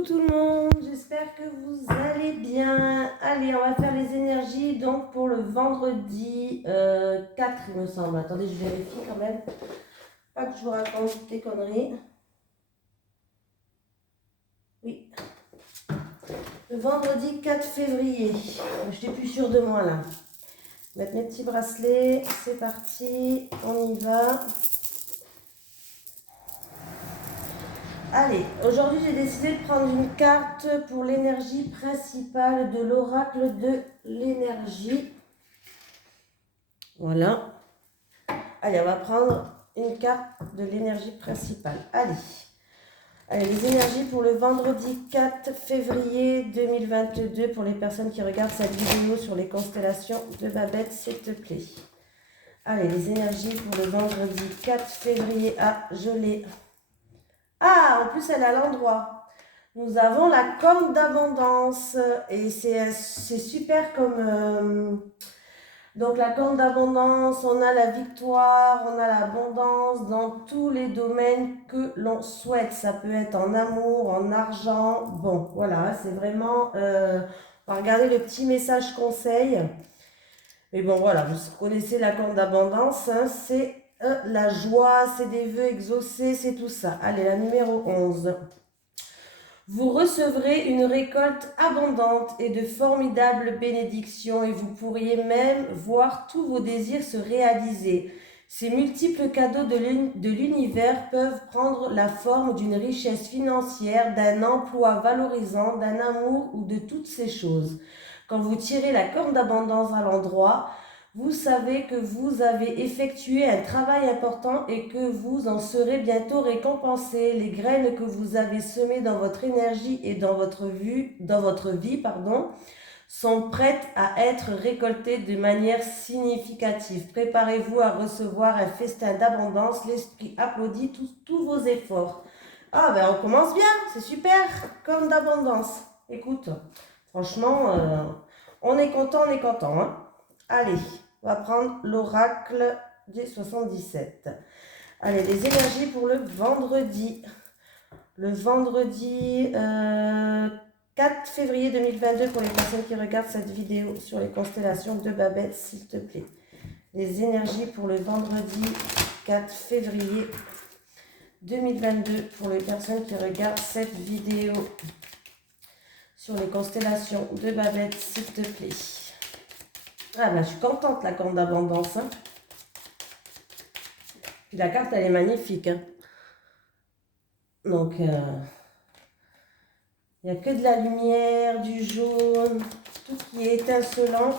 Coucou tout le monde, j'espère que vous allez bien. Allez, on va faire les énergies donc pour le vendredi 4 il me semble. Attendez, je vérifie quand même. Pas que je vous raconte des conneries. Oui, le vendredi 4 février. Je n'étais plus sûre de moi là. Je vais mettre mes petits bracelets, c'est parti, on y va. Allez, aujourd'hui j'ai décidé de prendre une carte pour l'énergie principale de l'oracle de l'énergie. Voilà. Allez, on va prendre une carte de l'énergie principale. Allez, les énergies pour le vendredi 4 février 2022 pour les personnes qui regardent cette vidéo sur les constellations de Babette, s'il te plaît. Allez, les énergies pour le vendredi 4 février. Ah, je l'ai. Ah, en plus, elle est à l'endroit. Nous avons la corne d'abondance et c'est super comme... donc la corne d'abondance, on a la victoire, on a l'abondance dans tous les domaines que l'on souhaite. Ça peut être en amour, en argent. Bon, voilà, c'est vraiment... on va regarder le petit message conseil. Mais bon, voilà, vous connaissez la corne d'abondance, hein, c'est la joie, c'est des vœux exaucés, c'est tout ça. Allez, la numéro 11. Vous recevrez une récolte abondante et de formidables bénédictions et vous pourriez même voir tous vos désirs se réaliser. Ces multiples cadeaux de l'univers peuvent prendre la forme d'une richesse financière, d'un emploi valorisant, d'un amour ou de toutes ces choses. Quand vous tirez la corne d'abondance à l'endroit, vous savez que vous avez effectué un travail important et que vous en serez bientôt récompensé. Les graines que vous avez semées dans votre énergie et dans votre vie, sont prêtes à être récoltées de manière significative. Préparez-vous à recevoir un festin d'abondance. L'esprit applaudit tous vos efforts. Ah ben on commence bien, c'est super, comme d'abondance. Écoute, franchement, on est content, hein. Allez, on va prendre l'oracle des 77. Allez, les énergies pour le vendredi. Le vendredi 4 février 2022 pour les personnes qui regardent cette vidéo sur les constellations de Babette, s'il te plaît. Les énergies pour le vendredi 4 février 2022 pour les personnes qui regardent cette vidéo sur les constellations de Babette, s'il te plaît. Ah ben, je suis contente, la corne d'abondance. Hein. Puis la carte, elle est magnifique. Hein. Donc, il n'y a que de la lumière, du jaune, tout qui est étincelant.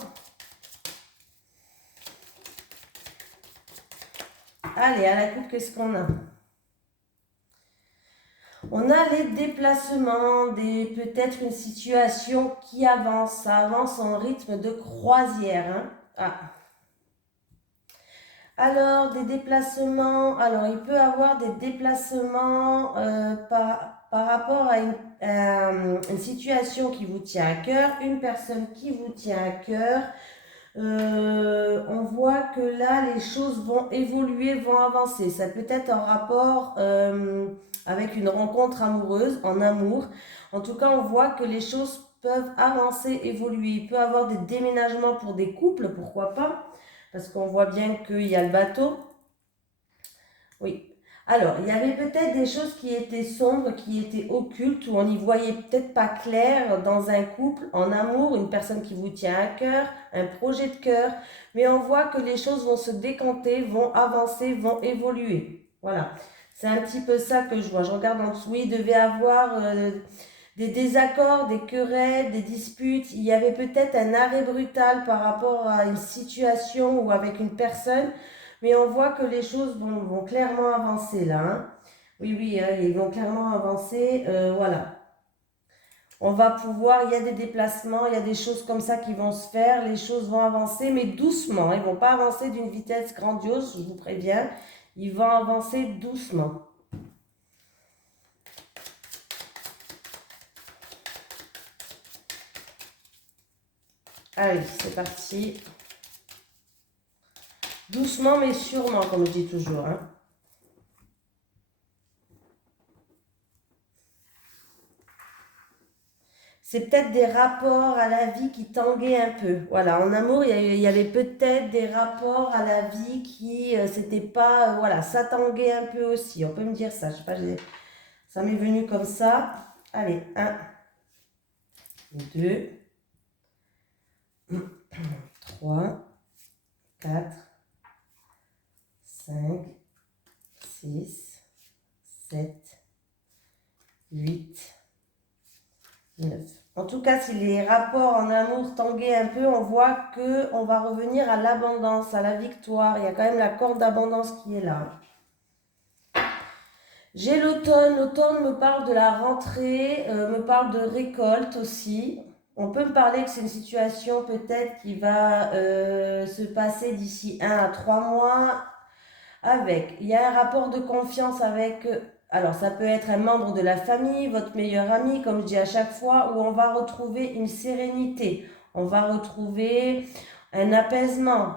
Allez, à la coupe, qu'est-ce qu'on a? On a les déplacements, peut-être une situation qui avance. Ça avance en rythme de croisière. Hein. Ah. Alors, des déplacements. Alors, il peut y avoir des déplacements par rapport à une situation qui vous tient à cœur, une personne qui vous tient à cœur. On voit que là, les choses vont évoluer, vont avancer. Ça peut être en rapport avec une rencontre amoureuse, en amour. En tout cas, on voit que les choses peuvent avancer, évoluer. Il peut y avoir des déménagements pour des couples, pourquoi pas? Parce qu'on voit bien qu'il y a le bateau. Oui. Alors, il y avait peut-être des choses qui étaient sombres, qui étaient occultes, où on n'y voyait peut-être pas clair dans un couple, en amour, une personne qui vous tient à cœur, un projet de cœur, mais on voit que les choses vont se décanter, vont avancer, vont évoluer. Voilà. C'est un petit peu ça que je vois. Je regarde en dessous. Oui, il devait avoir des désaccords, des querelles, des disputes. Il y avait peut-être un arrêt brutal par rapport à une situation ou avec une personne. Mais on voit que les choses vont clairement avancer là. Hein. Oui, hein, ils vont clairement avancer. Voilà. On va pouvoir, il y a des déplacements, il y a des choses comme ça qui vont se faire. Les choses vont avancer, mais doucement. Ils ne vont pas avancer d'une vitesse grandiose, je vous préviens. Ils vont avancer doucement. Allez, c'est parti. Doucement mais sûrement, comme je dis toujours. Hein. c'est peut-être des rapports à la vie qui tanguaient un peu. Voilà, en amour, il y avait peut-être des rapports à la vie qui, c'était pas, voilà, ça tanguait un peu aussi. On peut me dire ça, je sais pas, ça m'est venu comme ça. Allez, 1, 2, 3, 4, 5, 6, 7, 8, 9. En tout cas, si les rapports en amour tanguaient un peu, on voit qu'on va revenir à l'abondance, à la victoire. Il y a quand même la corde d'abondance qui est là. J'ai l'automne. L'automne me parle de la rentrée, me parle de récolte aussi. On peut me parler que c'est une situation peut-être qui va se passer d'ici 1 à 3 mois. Il y a un rapport de confiance avec, alors ça peut être un membre de la famille, votre meilleur ami, comme je dis à chaque fois, où on va retrouver une sérénité, on va retrouver un apaisement,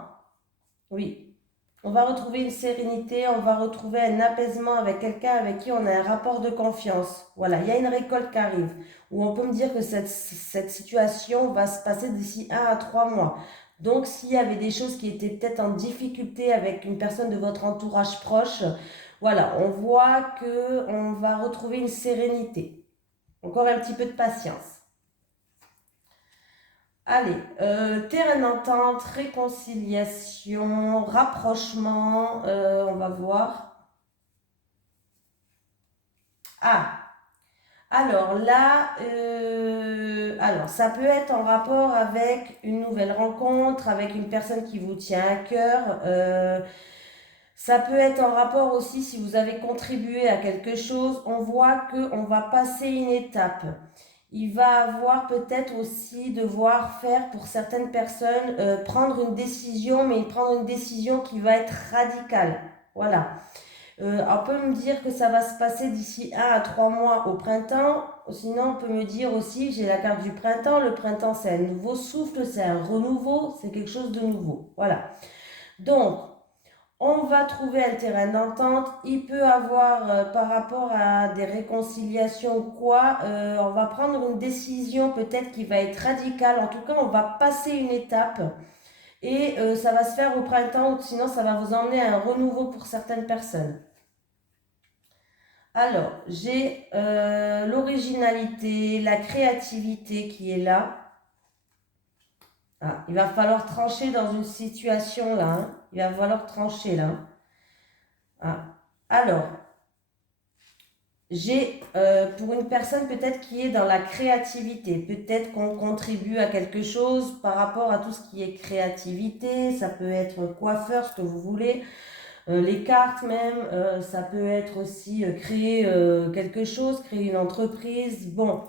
oui, on va retrouver une sérénité, on va retrouver un apaisement avec quelqu'un avec qui on a un rapport de confiance. Voilà, il y a une récolte qui arrive, où on peut me dire que cette situation va se passer d'ici 1 à 3 mois. Donc, s'il y avait des choses qui étaient peut-être en difficulté avec une personne de votre entourage proche, voilà, on voit que on va retrouver une sérénité. Encore un petit peu de patience. Allez, terrain d'entente, réconciliation, rapprochement, on va voir. Ah, alors là, alors ça peut être en rapport avec une nouvelle rencontre, avec une personne qui vous tient à cœur. Ça peut être en rapport aussi si vous avez contribué à quelque chose. On voit qu'on va passer une étape. Il va avoir peut-être aussi devoir faire pour certaines personnes prendre une décision, mais prendre une décision qui va être radicale. Voilà. On peut me dire que ça va se passer d'ici 1 à 3 mois au printemps. Sinon, on peut me dire aussi, j'ai la carte du printemps. Le printemps, c'est un nouveau souffle, c'est un renouveau, c'est quelque chose de nouveau. Voilà. Donc, on va trouver un terrain d'entente. Il peut avoir, par rapport à des réconciliations ou quoi, on va prendre une décision peut-être qui va être radicale. En tout cas, on va passer une étape. Et ça va se faire au printemps, ou sinon ça va vous emmener à un renouveau pour certaines personnes. Alors, j'ai l'originalité, la créativité qui est là. Ah, il va falloir trancher dans une situation là. Hein. Il va falloir trancher là. Ah. Alors, j'ai pour une personne peut-être qui est dans la créativité, peut-être qu'on contribue à quelque chose par rapport à tout ce qui est créativité, ça peut être coiffeur, ce que vous voulez, les cartes même, ça peut être aussi créer quelque chose, créer une entreprise. Bon,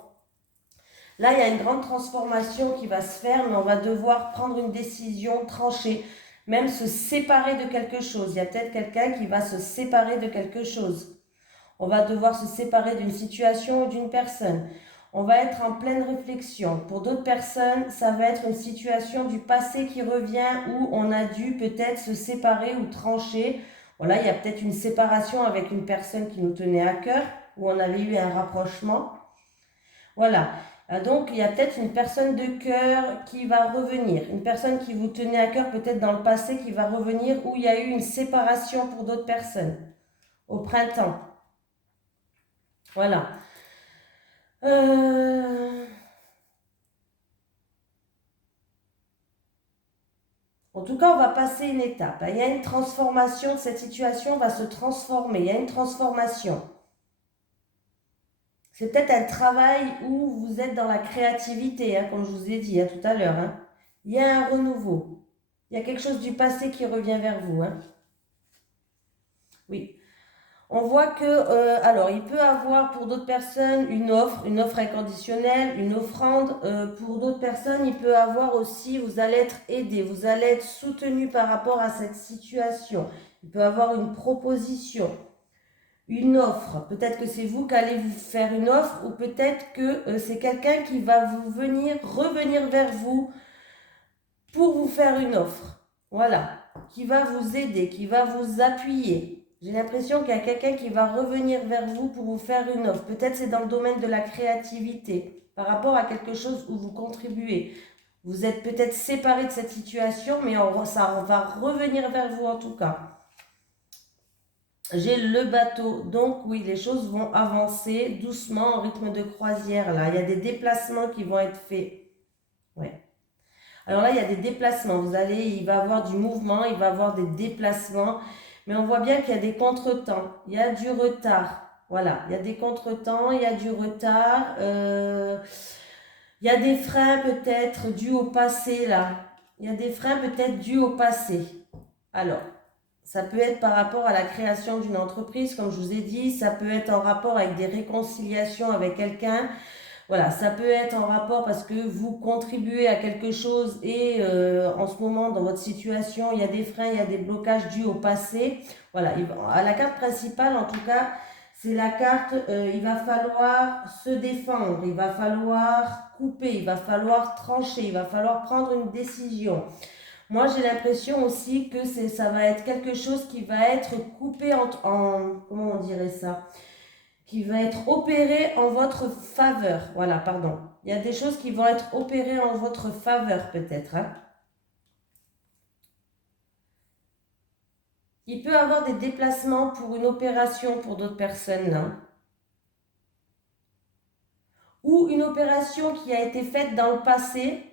là il y a une grande transformation qui va se faire, mais on va devoir prendre une décision tranchée, même se séparer de quelque chose. Il y a peut-être quelqu'un qui va se séparer de quelque chose. On va devoir se séparer d'une situation ou d'une personne. On va être en pleine réflexion. Pour d'autres personnes, ça va être une situation du passé qui revient où on a dû peut-être se séparer ou trancher. Voilà, il y a peut-être une séparation avec une personne qui nous tenait à cœur, où on avait eu un rapprochement. Voilà. Donc, il y a peut-être une personne de cœur qui va revenir. Une personne qui vous tenait à cœur peut-être dans le passé qui va revenir, où il y a eu une séparation pour d'autres personnes. Au printemps. Voilà. En tout cas, on va passer une étape. Il y a une transformation, cette situation va se transformer. Il y a une transformation. C'est peut-être un travail où vous êtes dans la créativité, hein, comme je vous ai dit tout à l'heure. Hein. Il y a un renouveau. Il y a quelque chose du passé qui revient vers vous. Hein. Oui. On voit que, alors, il peut avoir pour d'autres personnes une offre inconditionnelle, une offrande. Pour d'autres personnes, il peut avoir aussi, vous allez être aidé, vous allez être soutenu par rapport à cette situation. Il peut avoir une proposition, une offre. Peut-être que c'est vous qui allez vous faire une offre ou peut-être que c'est quelqu'un qui va revenir vers vous pour vous faire une offre. Voilà, qui va vous aider, qui va vous appuyer. J'ai l'impression qu'il y a quelqu'un qui va revenir vers vous pour vous faire une offre. Peut-être c'est dans le domaine de la créativité. par rapport à quelque chose où vous contribuez. Vous êtes peut-être séparé de cette situation, mais ça va revenir vers vous en tout cas. J'ai le bateau, donc oui, les choses vont avancer doucement en rythme de croisière là. Il y a des déplacements qui vont être faits. Ouais. Alors là, il y a des déplacements. Il va y avoir du mouvement, il va y avoir des déplacements. Mais on voit bien qu'il y a des contretemps. Il y a du retard. Voilà, il y a des contretemps, il y a du retard. Il y a des freins peut-être dus au passé là. Il y a des freins peut-être dus au passé. Alors, ça peut être par rapport à la création d'une entreprise, comme je vous ai dit. Ça peut être en rapport avec des réconciliations avec quelqu'un. Voilà, ça peut être en rapport parce que vous contribuez à quelque chose et en ce moment, dans votre situation, il y a des freins, il y a des blocages dus au passé. Voilà, à la carte principale, en tout cas, c'est la carte, il va falloir se défendre, il va falloir couper, il va falloir trancher, il va falloir prendre une décision. Moi, j'ai l'impression aussi que ça va être quelque chose qui va être coupé comment on dirait ça? Qui va être opéré en votre faveur. Voilà, pardon. Il y a des choses qui vont être opérées en votre faveur peut-être. Hein. Il peut y avoir des déplacements pour une opération pour d'autres personnes. Hein. Ou une opération qui a été faite dans le passé.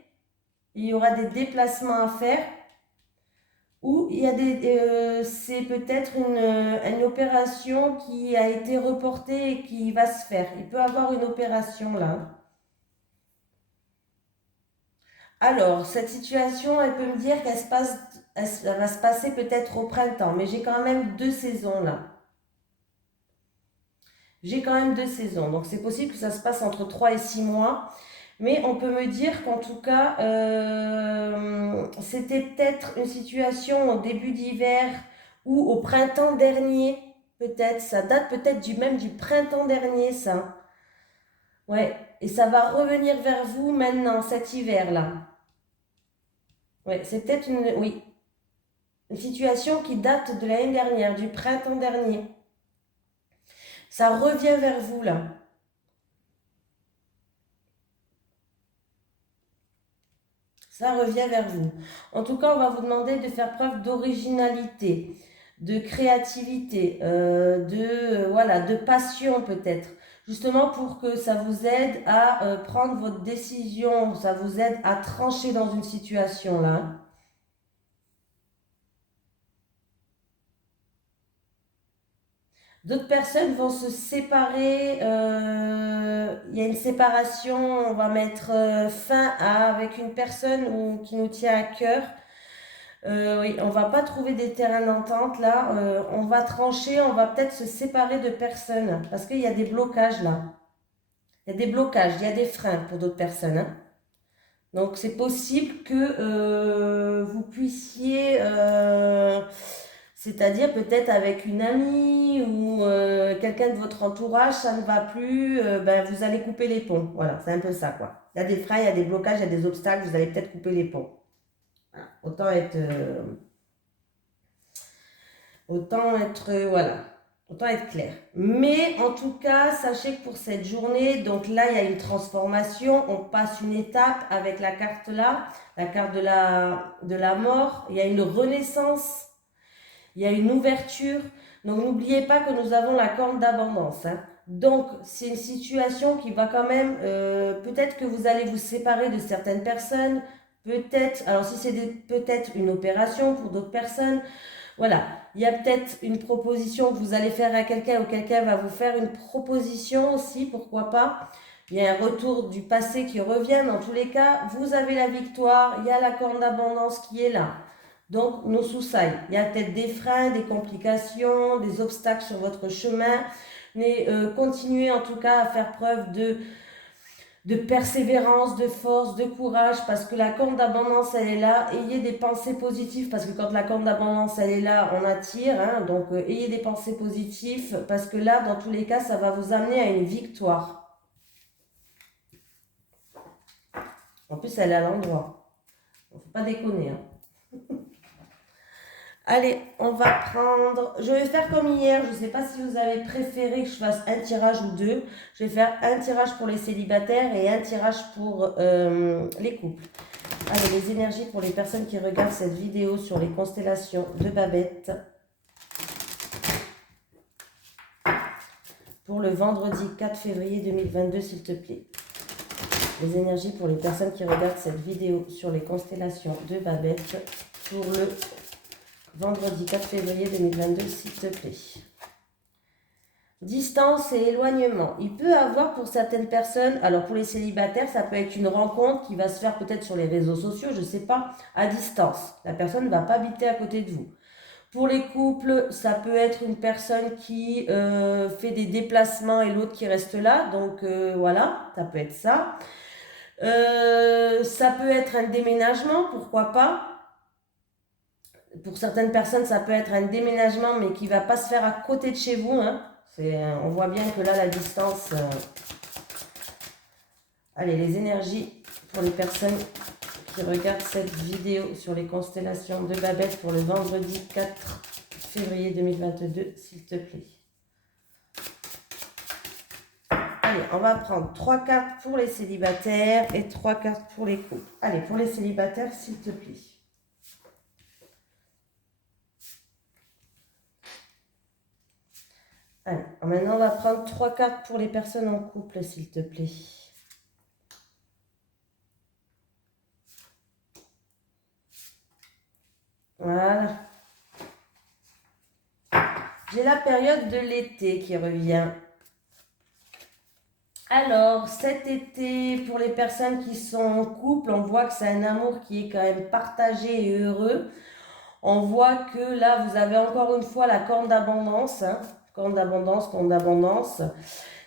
Il y aura des déplacements à faire. Ou il y a c'est peut-être une opération qui a été reportée et qui va se faire. Il peut y avoir une opération là. Alors, cette situation, elle peut me dire elle va se passer peut-être au printemps, mais j'ai quand même 2 saisons là. J'ai quand même 2 saisons, donc c'est possible que ça se passe entre 3 et 6 mois, mais on peut me dire qu'en tout cas, c'était peut-être une situation au début d'hiver ou au printemps dernier, peut-être, ça date peut-être même du printemps dernier, ça. Ouais, et ça va revenir vers vous maintenant, cet hiver-là. Ouais, c'est peut-être oui, une situation qui date de l'année dernière, du printemps dernier. Ça revient vers vous là. Ça revient vers vous. En tout cas, on va vous demander de faire preuve d'originalité, de créativité, voilà, de passion peut-être. Justement pour que ça vous aide à prendre votre décision, ça vous aide à trancher dans une situation là. D'autres personnes vont se séparer. Il y a une séparation. On va mettre fin avec une personne qui nous tient à cœur. Oui, on va pas trouver des terrains d'entente là. On va trancher. On va peut-être se séparer de personnes parce qu'il y a des blocages là. Il y a des blocages. Il y a des freins pour d'autres personnes. Hein. Donc c'est possible que vous puissiez c'est-à-dire peut-être avec une amie ou quelqu'un de votre entourage, ça ne va plus, ben, vous allez couper les ponts. Voilà, c'est un peu ça quoi. Il y a des freins, il y a des blocages, il y a des obstacles, vous allez peut-être couper les ponts. Voilà. Voilà, autant être clair. Mais en tout cas, sachez que pour cette journée, donc là, il y a une transformation, on passe une étape avec la carte là, la carte de la mort, il y a une renaissance. Il y a une ouverture. Donc n'oubliez pas que nous avons la corne d'abondance. Hein. Donc c'est une situation qui va quand même, peut-être que vous allez vous séparer de certaines personnes, peut-être, alors si c'est peut-être une opération pour d'autres personnes, voilà, il y a peut-être une proposition que vous allez faire à quelqu'un ou quelqu'un va vous faire une proposition aussi, pourquoi pas. Il y a un retour du passé qui revient. Dans tous les cas, vous avez la victoire, il y a la corne d'abondance qui est là. Donc, nos soussailles. Il y a peut-être des freins, des complications, des obstacles sur votre chemin. Mais continuez en tout cas à faire preuve de persévérance, de force, de courage, parce que la corne d'abondance, elle est là. Ayez des pensées positives, parce que quand la corne d'abondance, elle est là, on attire. Hein, donc, ayez des pensées positives, parce que là, dans tous les cas, ça va vous amener à une victoire. En plus, elle est à l'endroit. Il ne faut pas déconner. Hein. Allez, on va prendre... Je vais faire comme hier. Je ne sais pas si vous avez préféré que je fasse un tirage ou deux. Je vais faire un tirage pour les célibataires et un tirage pour les couples. Allez, les énergies pour les personnes qui regardent cette vidéo sur les constellations de Babette. Pour le vendredi 4 février 2022, s'il te plaît. Les énergies pour les personnes qui regardent cette vidéo sur les constellations de Babette. Pour le vendredi 4 février 2022, s'il te plaît. Distance et éloignement. Il peut avoir pour certaines personnes, alors pour les célibataires, ça peut être une rencontre qui va se faire peut-être sur les réseaux sociaux, je ne sais pas, à distance. La personne ne va pas habiter à côté de vous. Pour les couples, ça peut être une personne qui fait des déplacements et l'autre qui reste là. Donc voilà, ça peut être ça. Ça peut être un déménagement, pourquoi pas. Pour certaines personnes, ça peut être un déménagement, mais qui ne va pas se faire à côté de chez vous. Hein. On voit bien que là, la distance... Allez, les énergies pour les personnes qui regardent cette vidéo sur les constellations de Babette pour le vendredi 4 février 2022, s'il te plaît. Allez, on va prendre 3 cartes pour les célibataires et 3 cartes pour les couples. Allez, pour les célibataires, s'il te plaît. Allez, maintenant on va prendre 3 cartes pour les personnes en couple, s'il te plaît. Voilà. J'ai la période de l'été qui revient. Alors, cet été, pour les personnes qui sont en couple, on voit que c'est un amour qui est quand même partagé et heureux. On voit que là, vous avez encore une fois la corne d'abondance. Hein, corne d'abondance, corne d'abondance.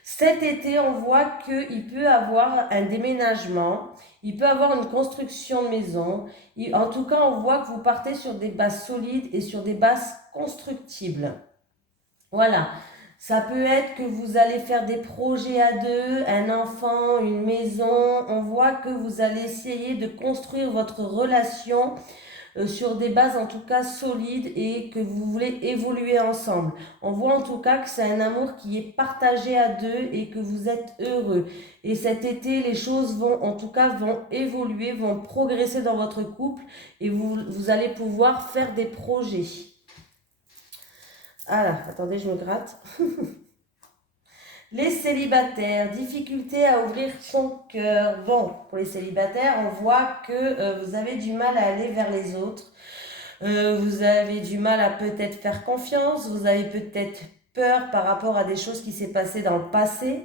Cet été, on voit qu'il peut avoir un déménagement, il peut avoir une construction de maison. En tout cas, on voit que vous partez sur des bases solides et sur des bases constructibles. Voilà. Ça peut être que vous allez faire des projets à deux, un enfant, une maison. On voit que vous allez essayer de construire votre relation sur des bases en tout cas solides et que vous voulez évoluer ensemble. On voit en tout cas que c'est un amour qui est partagé à deux et que vous êtes heureux. Et cet été, les choses vont en tout cas vont évoluer, vont progresser dans votre couple et vous allez pouvoir faire des projets. Ah là, attendez, je me gratte. Les célibataires, difficulté à ouvrir son cœur. Bon, pour les célibataires, on voit que vous avez du mal à aller vers les autres. Vous avez du mal à peut-être faire confiance. Vous avez peut-être peur par rapport à des choses qui s'est passées dans le passé.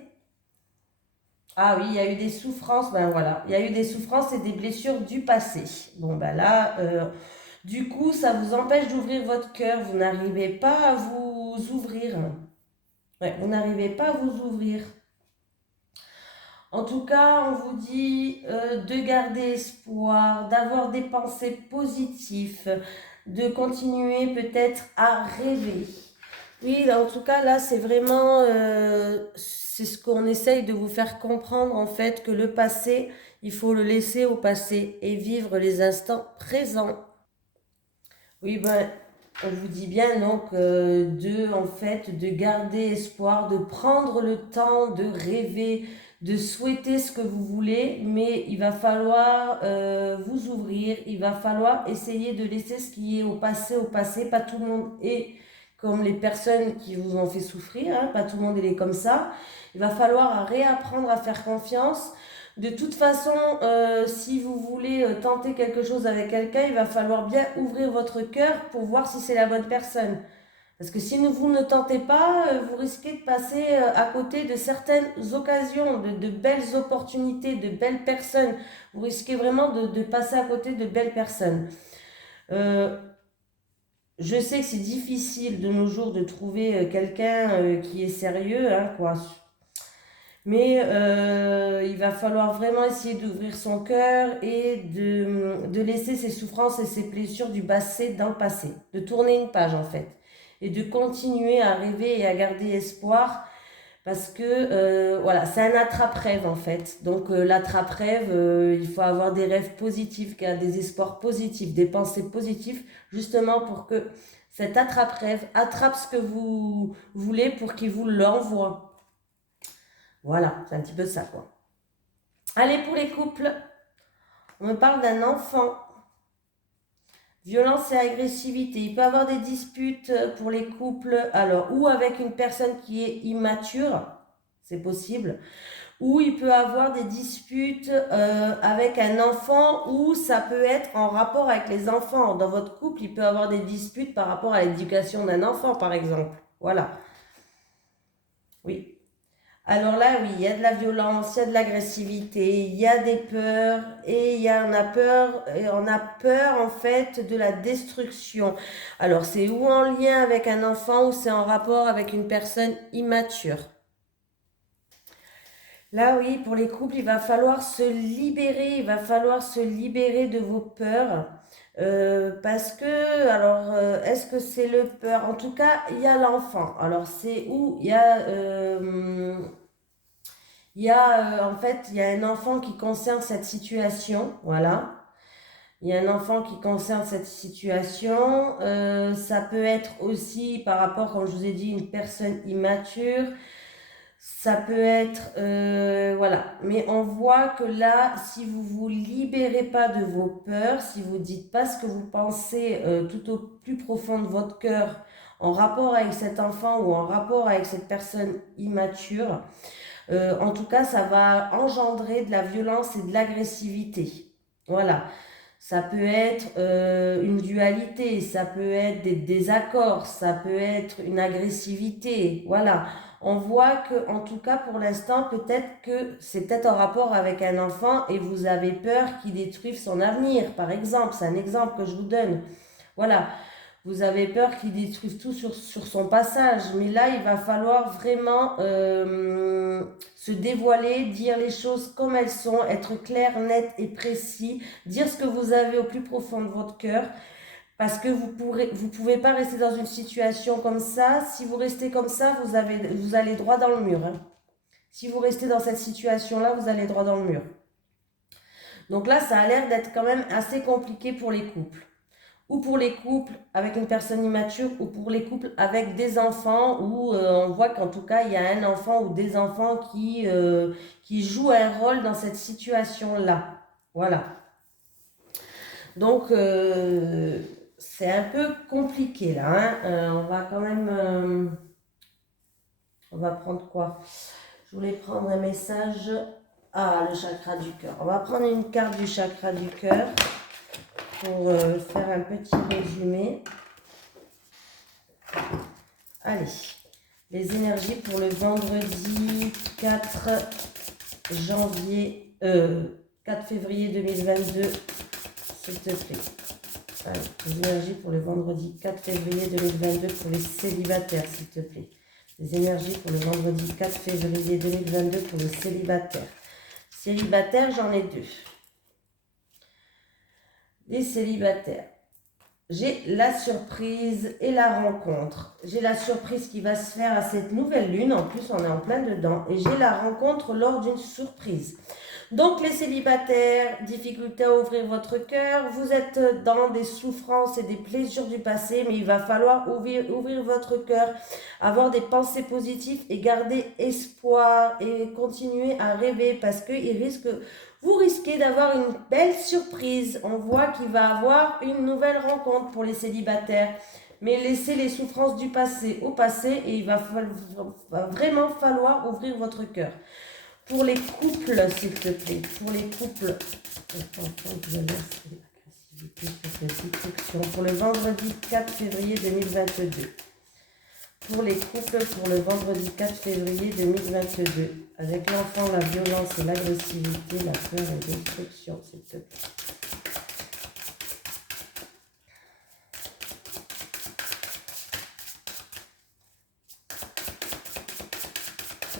Ah oui, il y a eu des souffrances. Ben voilà, il y a eu des souffrances et des blessures du passé. Bon ben là, du coup, ça vous empêche d'ouvrir votre cœur. Vous n'arrivez pas à vous ouvrir. Ouais, vous n'arrivez pas à vous ouvrir. En tout cas, on vous dit de garder espoir, d'avoir des pensées positives, de continuer peut-être à rêver. Oui, en tout cas, là, c'est vraiment, c'est ce qu'on essaye de vous faire comprendre, en fait, que le passé, il faut le laisser au passé et vivre les instants présents. Oui, ben, on vous dit bien donc en fait, de garder espoir, de prendre le temps de rêver, de souhaiter ce que vous voulez, mais il va falloir vous ouvrir, il va falloir essayer de laisser ce qui est au passé. Pas tout le monde est comme les personnes qui vous ont fait souffrir, hein, pas tout le monde est comme ça. Il va falloir réapprendre à faire confiance. De toute façon, si vous voulez tenter quelque chose avec quelqu'un, il va falloir bien ouvrir votre cœur pour voir si c'est la bonne personne. Parce que si vous ne tentez pas, vous risquez de passer à côté de certaines occasions, de belles opportunités, de belles personnes. Vous risquez vraiment de passer à côté de belles personnes. Je sais que c'est difficile de nos jours de trouver quelqu'un qui est sérieux, hein, quoi. Mais il va falloir vraiment essayer d'ouvrir son cœur et de laisser ses souffrances et ses blessures du passé dans le passé. De tourner une page en fait. Et de continuer à rêver et à garder espoir. Parce que, voilà, c'est un attrape-rêve en fait. Donc l'attrape-rêve, il faut avoir des rêves positifs, des espoirs positifs, des pensées positives, justement pour que cet attrape-rêve attrape ce que vous voulez pour qu'il vous l'envoie. Voilà, c'est un petit peu ça quoi. Allez, pour les couples, on me parle d'un enfant. Violence et agressivité. Il peut y avoir des disputes pour les couples, alors, ou avec une personne qui est immature, c'est possible, ou il peut avoir des disputes avec un enfant, ou ça peut être en rapport avec les enfants. Dans votre couple, il peut y avoir des disputes par rapport à l'éducation d'un enfant, par exemple. Voilà. Oui. Alors là, oui, il y a de la violence, il y a de l'agressivité, il y a des peurs et on a peur, en fait de la destruction. Alors c'est ou en lien avec un enfant ou c'est en rapport avec une personne immature. Là, oui, pour les couples, il va falloir se libérer, de vos peurs. Parce que, alors, est-ce que c'est le peur? En tout cas, il y a l'enfant. Alors, c'est où en fait, il y a un enfant qui concerne cette situation, voilà. Il y a un enfant qui concerne cette situation. Ça peut être aussi par rapport, comme je vous ai dit, une personne immature. Ça peut être, voilà. Mais on voit que là, si vous vous libérez pas de vos peurs, si vous dites pas ce que vous pensez tout au plus profond de votre cœur, en rapport avec cet enfant ou en rapport avec cette personne immature, en tout cas, ça va engendrer de la violence et de l'agressivité. Voilà. Ça peut être une dualité, ça peut être des désaccords, ça peut être une agressivité. Voilà. On voit que, en tout cas, pour l'instant, peut-être que c'est peut-être en rapport avec un enfant et vous avez peur qu'il détruise son avenir, par exemple. C'est un exemple que je vous donne. Voilà. Vous avez peur qu'il détruise tout sur son passage. Mais là, il va falloir vraiment se dévoiler, dire les choses comme elles sont, être clair, net et précis, dire ce que vous avez au plus profond de votre cœur. Parce que vous pouvez pas rester dans une situation comme ça. Si vous restez comme ça, vous allez droit dans le mur. Hein. Si vous restez dans cette situation-là, vous allez droit dans le mur. Donc là, ça a l'air d'être quand même assez compliqué pour les couples. Ou pour les couples avec une personne immature, ou pour les couples avec des enfants, où on voit qu'en tout cas, il y a un enfant ou des enfants qui jouent un rôle dans cette situation-là. Voilà. Donc, c'est un peu compliqué là. Hein. On va quand même... on va prendre quoi? Je voulais prendre un message. Ah, le chakra du cœur. On va prendre une carte du chakra du cœur pour faire un petit résumé. Allez, les énergies pour le vendredi 4 février 2022, s'il te plaît. Allez, les énergies pour le vendredi 4 février 2022 pour les célibataires, s'il te plaît. Les énergies pour le vendredi 4 février 2022 pour les célibataires. Célibataires, j'en ai deux. Les célibataires. J'ai la surprise et la rencontre. J'ai la surprise qui va se faire à cette nouvelle lune. En plus, on est en plein dedans. Et j'ai la rencontre lors d'une surprise. Donc, les célibataires, difficulté à ouvrir votre cœur. Vous êtes dans des souffrances et des plaisirs du passé. Mais il va falloir ouvrir votre cœur, avoir des pensées positives et garder espoir et continuer à rêver parce que vous risquez d'avoir une belle surprise. On voit qu'il va avoir une nouvelle rencontre pour les célibataires. Mais laissez les souffrances du passé au passé et il va vraiment falloir ouvrir votre cœur. Pour les couples, s'il te plaît. Pour les couples. Pour le vendredi 4 février 2022. Pour les couples, pour le vendredi 4 février 2022. Avec l'enfant, la violence et l'agressivité, la peur et la destruction, s'il te plaît.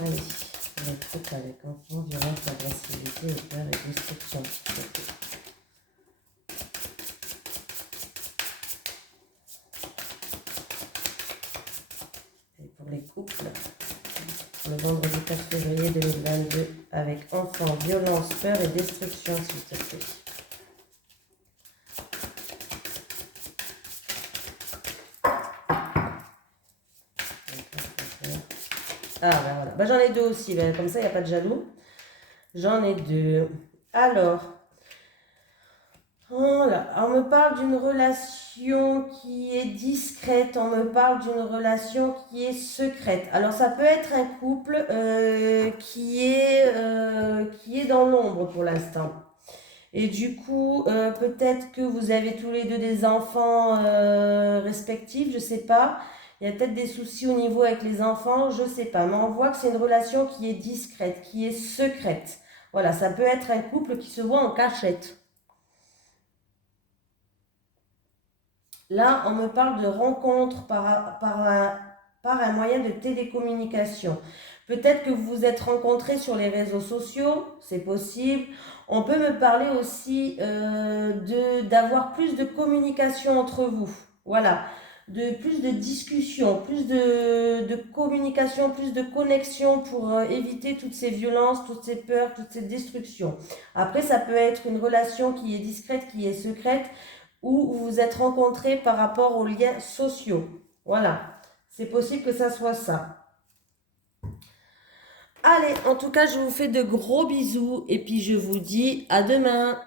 Allez, pour les couples avec enfant, violence, agressivité, peur et destruction, s'il te plaît. Et pour les couples, pour le enfants. Violence, peur et destruction, s'il te plaît. Ah, ben voilà. Ben, j'en ai deux aussi. Ben, comme ça, il n'y a pas de jaloux. J'en ai deux. Alors, voilà. On me parle d'une relation qui est discrète. On me parle d'une relation qui est secrète. Alors, ça peut être un couple qui est dans l'ombre pour l'instant. Et du coup, peut-être que vous avez tous les deux des enfants respectifs, je sais pas. Il y a peut-être des soucis au niveau avec les enfants, je sais pas. Mais on voit que c'est une relation qui est discrète, qui est secrète. Voilà, ça peut être un couple qui se voit en cachette. Là, on me parle de rencontre par un moyen de télécommunication. Peut-être que vous vous êtes rencontrés sur les réseaux sociaux, c'est possible. On peut me parler aussi d'avoir plus de communication entre vous. Voilà, plus de discussion, plus de communication, plus de connexion pour éviter toutes ces violences, toutes ces peurs, toutes ces destructions. Après, ça peut être une relation qui est discrète, qui est secrète, où vous vous êtes rencontrés par rapport aux liens sociaux. Voilà, c'est possible que ça soit ça. Allez, en tout cas, je vous fais de gros bisous et puis je vous dis à demain.